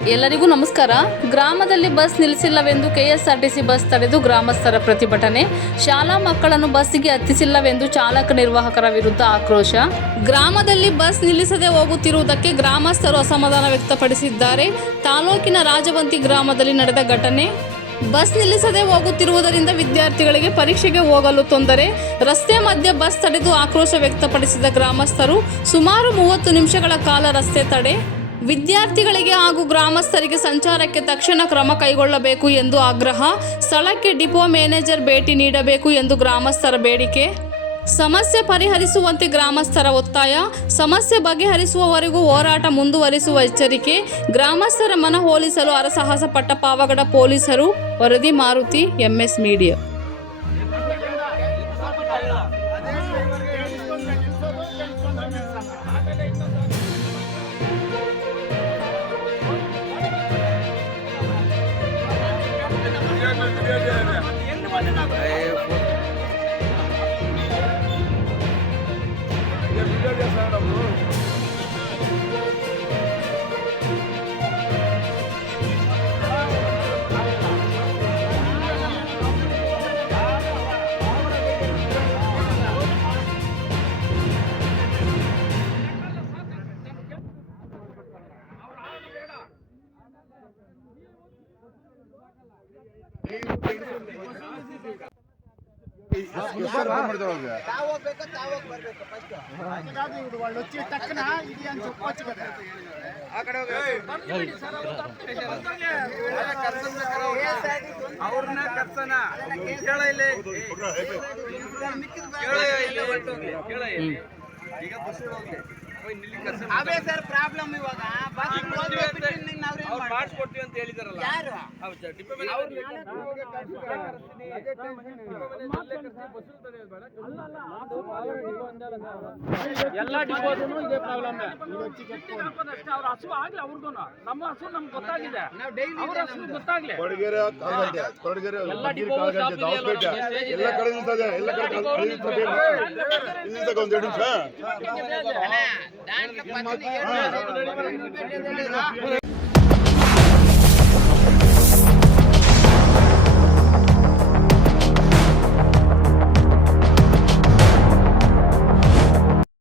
ಎಲ್ಲರಿಗೂ ನಮಸ್ಕಾರ. ಗ್ರಾಮದಲ್ಲಿ ಬಸ್ ನಿಲ್ಲಿಸಿಲ್ಲವೆಂದು ಕೆಎಸ್ಆರ್ಟಿಸಿ ಬಸ್ ತಡೆದು ಗ್ರಾಮಸ್ಥರ ಪ್ರತಿಭಟನೆ. ಶಾಲಾ ಮಕ್ಕಳನ್ನು ಬಸ್ಸಿಗೆ ಹತ್ತಿಸಿಲ್ಲವೆಂದು ಚಾಲಕ ನಿರ್ವಾಹಕರ ವಿರುದ್ಧ ಆಕ್ರೋಶ. ಗ್ರಾಮದಲ್ಲಿ ಬಸ್ ನಿಲ್ಲಿಸದೆ ಹೋಗುತ್ತಿರುವುದಕ್ಕೆ ಗ್ರಾಮಸ್ಥರು ಅಸಮಾಧಾನ ವ್ಯಕ್ತಪಡಿಸಿದ್ದಾರೆ. ತಾಲೂಕಿನ ರಾಜವಂತಿ ಗ್ರಾಮದಲ್ಲಿ ನಡೆದ ಘಟನೆ. ಬಸ್ ನಿಲ್ಲಿಸದೆ ಹೋಗುತ್ತಿರುವುದರಿಂದ ವಿದ್ಯಾರ್ಥಿಗಳಿಗೆ ಪರೀಕ್ಷೆಗೆ ಹೋಗಲು ತೊಂದರೆ. ರಸ್ತೆ ಮಧ್ಯೆ ಬಸ್ ತಡೆದು ಆಕ್ರೋಶ ವ್ಯಕ್ತಪಡಿಸಿದ ಗ್ರಾಮಸ್ಥರು ಸುಮಾರು 30 ನಿಮಿಷಗಳ ಕಾಲ ರಸ್ತೆ ತಡೆ. ವಿದ್ಯಾರ್ಥಿಗಳಿಗೆ ಹಾಗೂ ಗ್ರಾಮಸ್ಥರಿಗೆ ಸಂಚಾರಕ್ಕೆ ತಕ್ಷಣ ಕ್ರಮ ಕೈಗೊಳ್ಳಬೇಕು ಎಂದು ಆಗ್ರಹ. ಸ್ಥಳಕ್ಕೆ ಡಿಪೋ ಮ್ಯಾನೇಜರ್ ಭೇಟಿ ನೀಡಬೇಕು ಎಂದು ಗ್ರಾಮಸ್ಥರ ಬೇಡಿಕೆ. ಸಮಸ್ಯೆ ಪರಿಹರಿಸುವಂತೆ ಗ್ರಾಮಸ್ಥರ ಒತ್ತಾಯ. ಸಮಸ್ಯೆ ಬಗೆಹರಿಸುವವರೆಗೂ ಹೋರಾಟ ಮುಂದುವರಿಸುವ ಎಚ್ಚರಿಕೆ. ಗ್ರಾಮಸ್ಥರ ಮನವೊಲಿಸಲು ಹರಸಾಹಸ ಪಟ್ಟ ಪಾವಗಡ ಪೊಲೀಸರು. ವರದಿ ಮಾರುತಿ, MS ಮೀಡಿಯಾ. ಅವೇ ಸರ್ ಪ್ರಾಬ್ಲಮ್ ಇವಾಗ ಮಾಡಿಸ್ಕೊಡ್ತೀವಿ ಅಂತ ಹೇಳಿದಾರಲ್ಲ ಎಲ್ಲ ಡಿಪೋದೂ ಇದೇ ಪ್ರಾಬ್ಲಮ್. ಅವ್ರ ಹಸು ಆಗ್ಲಿ ಅವ್ರಿಗೂ ನಮ್ಮ ಹಸು ನಮ್ಗೆ ಗೊತ್ತಾಗಿದೆ, ಅವ್ರ ಹಸು ಗೊತ್ತಾಗ್ಲಿ. ಎಲ್ಲ ಡಿಪೋ ಎಲ್ಲ ಕಡೆ ನಿಂತದೆ, ಎಲ್ಲ ಕಡೆ ಒಂದು 2 ನಿಮಿಷ